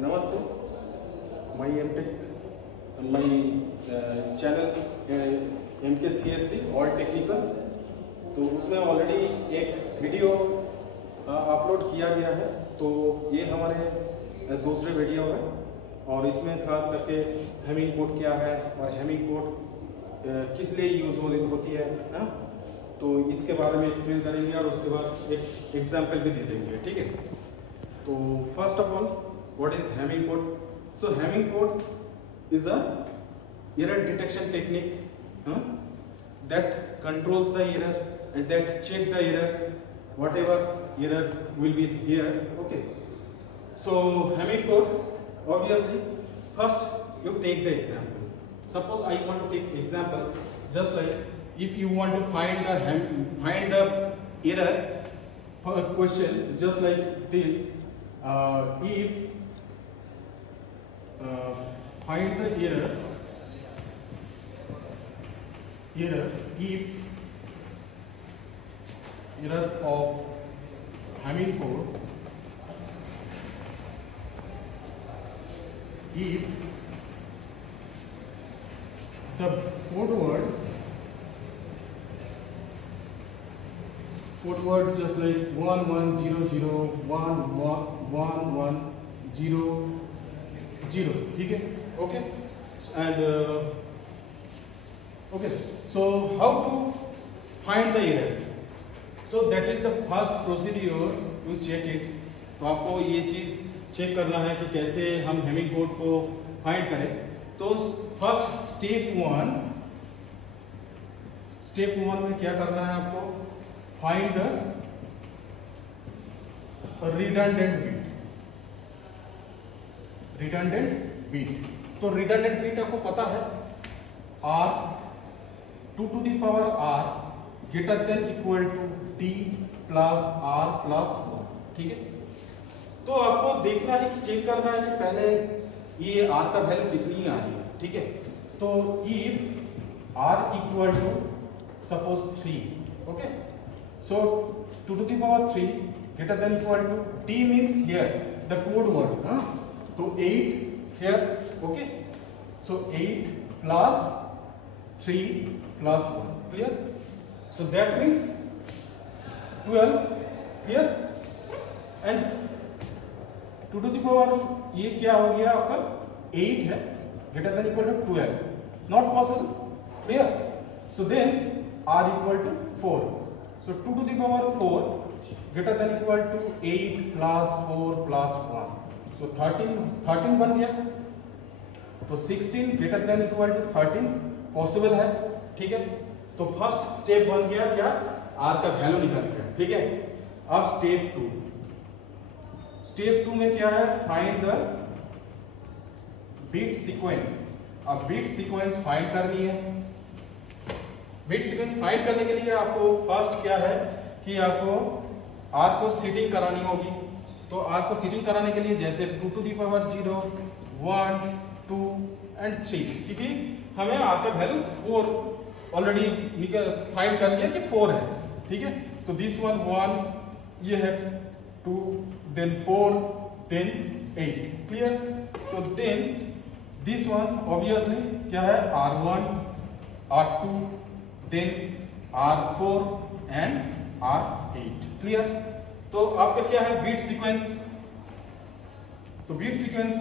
Namaste. My MTech, my channel MKCSC all technical, तो उसमें already एक वीडियो अपलोड किया गया है। तो ये हमारे दूसरे वीडियो है और इसमें खास करके हेमिंग कोड क्या है और हेमिंग कोड किस लिए यूज होती है ना, तो इसके बारे में एक्सप्लेन करेंगे और उसके बाद एक एग्जाम्पल भी दे देंगे। ठीक है, तो first of all what is Hamming code? So Hamming code is a error detection technique that controls the error and that check the error, whatever error will be here. Okay, so Hamming code, obviously first you take the example. Suppose I want to take example, just like if you want to find the error for a question, just like this, if find the error if error of Hamming code if the code word just like 11001110, ठीक है। Okay, and okay, so how to find the error? So that is the first procedure to check it. तो आपको ये चीज check करना है कि कैसे हम हेमिंग कोड को फाइंड करें। तो फर्स्ट स्टेप वन में क्या करना है आपको? Find the redundant bit. तो रिडंडेंट बीट आपको पता है r 2 to the power r greater than equal to d plus r plus 1। ठीक है, तो आपको देखना है कि चेक करना है कि पहले ये r का वैल्यू कितनी आ रही है। ठीक है, तो if r equal to suppose 3, okay, so 2 to the power 3 greater than equal to d means here the code word, तो 8 here, okay, so 8 plus 3 plus 1, clear? So that means 12 here, and 2 to the power ये क्या हो गया आपका 8 है greater than equal to 12, not possible, clear? So then r equal to 4, so 2 to the power 4 greater than equal to 8 plus 4 plus 1, so 13 बन गया। तो 16 greater than equal to 13 possible है। ठीक है, तो फर्स्ट स्टेप बन गया क्या? r का वैल्यू निकल गया। ठीक है, अब स्टेप 2 में क्या है? Find the bit sequence. अब बीट सीक्वेंस फाइंड करनी है। बीट सीक्वेंस फाइंड करने के लिए आपको फर्स्ट क्या है कि आपको r को सीडिंग करानी होगी। तो r को सीडिंग कराने के लिए जैसे 2 to the power 0, 1, 2 and 3, क्योंकि हमें r का वैल्यू 4 ऑलरेडी फाइंड कर लिया कि 4 है। ठीक है, तो दिस वन 1 ये है, 2 देन 4 देन 8, क्लियर? तो देन दिस वन ऑब्वियसली क्या है? r1 r2 then r4 and r8, clear? तो आपका क्या है? Bit sequence. तो बीट सीक्वेंस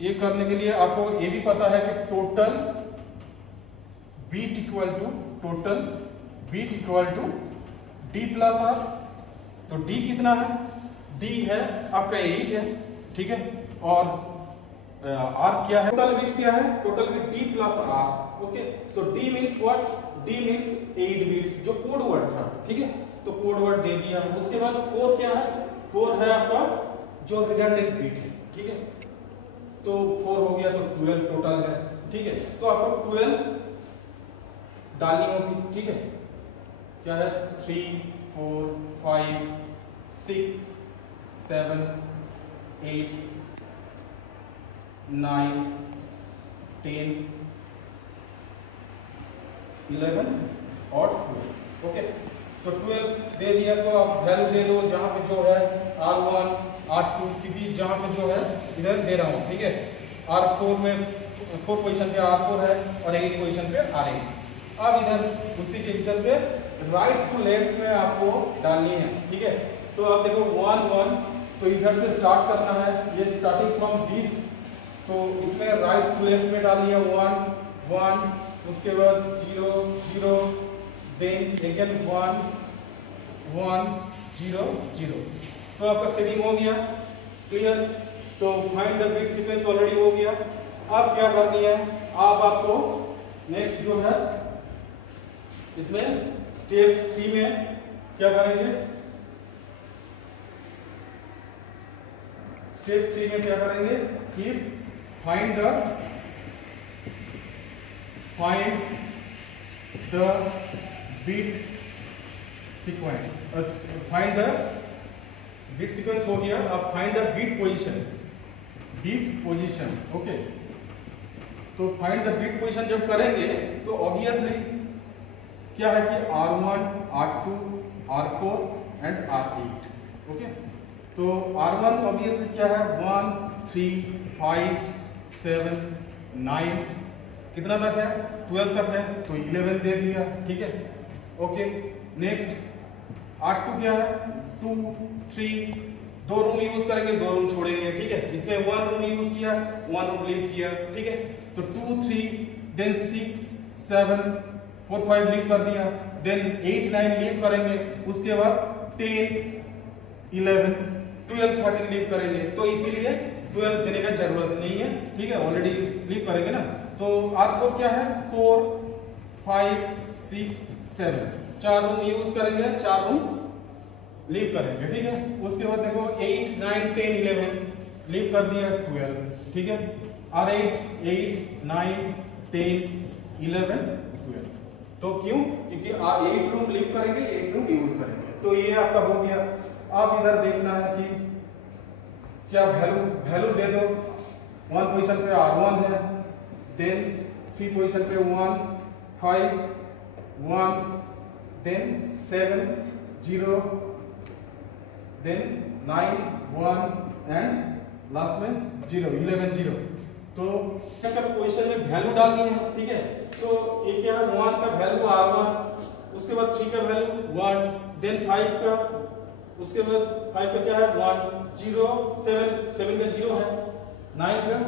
ये करने के लिए आपको ये भी पता है कि total bit equal to D plus R. तो डी कितना है? डी है आपका 8 है। ठीक है, और आर क्या है? टोटल बीट क्या है? Total bit D plus R. Okay, so D means what? D means 8 bit, जो कोड वर्ड था। ठीक है, तो कोड वर्ड दे दिया। उसके बाद 4 क्या है? 4 है आपका जो रिडंडेंट बीट है। ठीक है, तो 4 हो गया, तो 12 टोटल है। ठीक है, तो आपको 12 डालनी होगी। ठीक है, क्या है? 3 4 5 6 7 8 9 10 11 और 12। ओके, सो 12 दे दिया, तो आप वैल्यू दे दो जहां पे जो है R1 R2 क्योंकि जहाँ पे जो है इधर दे रहा हूँ, ठीक है। R4 में 4 पोजीशन पे R4 है और 8 पोजीशन पे R8। अब इधर उसी के हिसाब से राइट टू लेफ्ट में आपको डालनी है, ठीक है। तो आप देखो 1 1, तो इधर से स्टार्ट करना है, ये स्टार्टिंग फ्रॉम दिस, तो इसमें राइट टू लेफ्ट में डालनी है 1 1, उसके बाद 0 0, देन अगेन 1 1 0 0। तो आपका सेटिंग हो गया, क्लियर। तो find the bit sequence already हो गया। अब क्या करनी है, अब आपको नेक्स्ट जो है इसमें स्टेप 3 में क्या करेंगे, स्टेप 3 में क्या करेंगे कि find the bit sequence. Find the bit sequence हो गया, अब find the bit position, okay. तो फाइंड द बिट पोजीशन जब करेंगे तो ऑब्वियसली क्या है कि R1 R2 R4 and R8, okay. तो R1 ऑब्वियसली क्या है 1 3 5 7 9, कितना तक है 12 तक है, तो 11 दे दिया, ठीक है, ओके। नेक्स्ट R2 क्या है 2 3, 2 रूम यूज करेंगे, 2 रूम छोड़ेंगे, ठीक है। इसमें 1 रूम यूज किया, 1 रूम लीव किया, ठीक है। तो 2 3, देन 6 7 4 5 लीव कर दिया, देन 8 9 लीव करेंगे, उसके बाद 10 11 12 13 लीव करेंगे। तो इसीलिए 12 देने का जरूरत नहीं है, ठीक है, ऑलरेडी लीव करेंगे ना। तो R4 क्या है 4 5 6 7, 4 रूम यूज करेंगे, 4 रूम लीव करेंगे, ठीक है। उसके बाद देखो 8 9 10 11 लीव कर दिया 12, ठीक है। R8 8 9 10 11 12, तो क्यों, क्योंकि 8 रूम लीव करेंगे, 8 रूम यूज करेंगे। तो ये आपका हो गया। अब इधर देखना है कि क्या वैल्यू दे दो। 1 पोजीशन पे R1 है, देन 3 पोजीशन पे 1 5 1, देन 7 0, देन 9 1 एंड लास्ट में 0 11 0। तो अगर पोजीशन में वैल्यू डालनी है, ठीक है। तो ये क्या है 1 का वैल्यू R1, उसके बाद 3 का वैल्यू 1, देन 5 का, उसके बाद 5 का क्या है 1 0 7 का 0 है, 9 का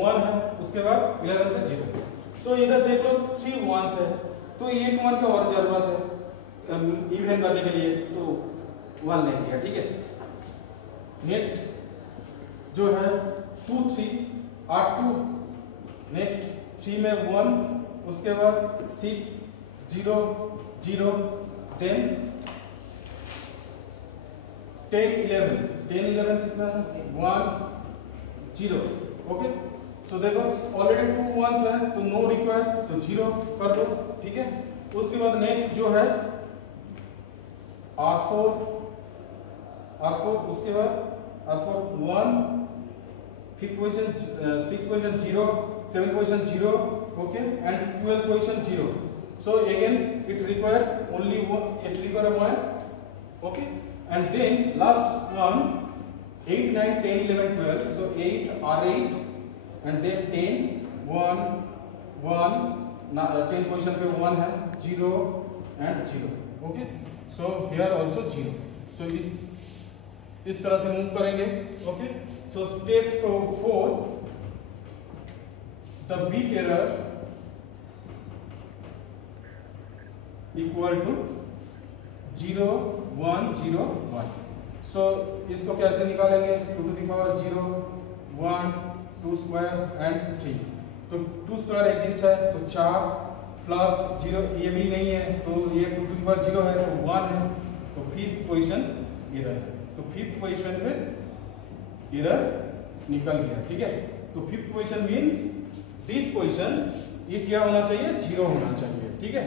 1 है, उसके बाद 11 का 0। तो इधर देख लो 3 1s है, तो एक 1 का और जरूरत है इवेंट करने के लिए, तो 1 ले लिया, ठीक है। नेक्स्ट जो है 2 3 R2, नेक्स्ट 3 में 1, उसके बाद 6 0 0, देन 10 11 कितना है 1 0, ओके। तो देखो ऑलरेडी 2 1s है, तो नो रिक्वायर, तो 0 कर दो, ठीक है। उसके बाद नेक्स्ट जो है R4, उसके बाद R4 1, 5th position 6th position 0, 7th position 0, okay, and 12th position 0. So again it require only one, it require 1, okay, and then last one 8 9 10 11 12. So 8 R8 and then 10 1 1, 10 position पे 1 है, 0 and 0, okay. So here also 0. So इस तरह से move करेंगे, okay. So step 4, the bit error equal to 0 1 0 1. So इसको कैसे निकालेंगे, 2 to the power 0 1 2 square and 3. तो 2 square एग्जिस्ट है, तो 4 प्लस 0 ये भी नहीं है, तो ये 2 to the power 0 है, तो 1 है, तो 5th पोजीशन एरर है, तो 5th पोजीशन पे एरर निकल गया, ठीक है। तो 5th position means this position ये क्या होना चाहिए 0 होना चाहिए, ठीक है।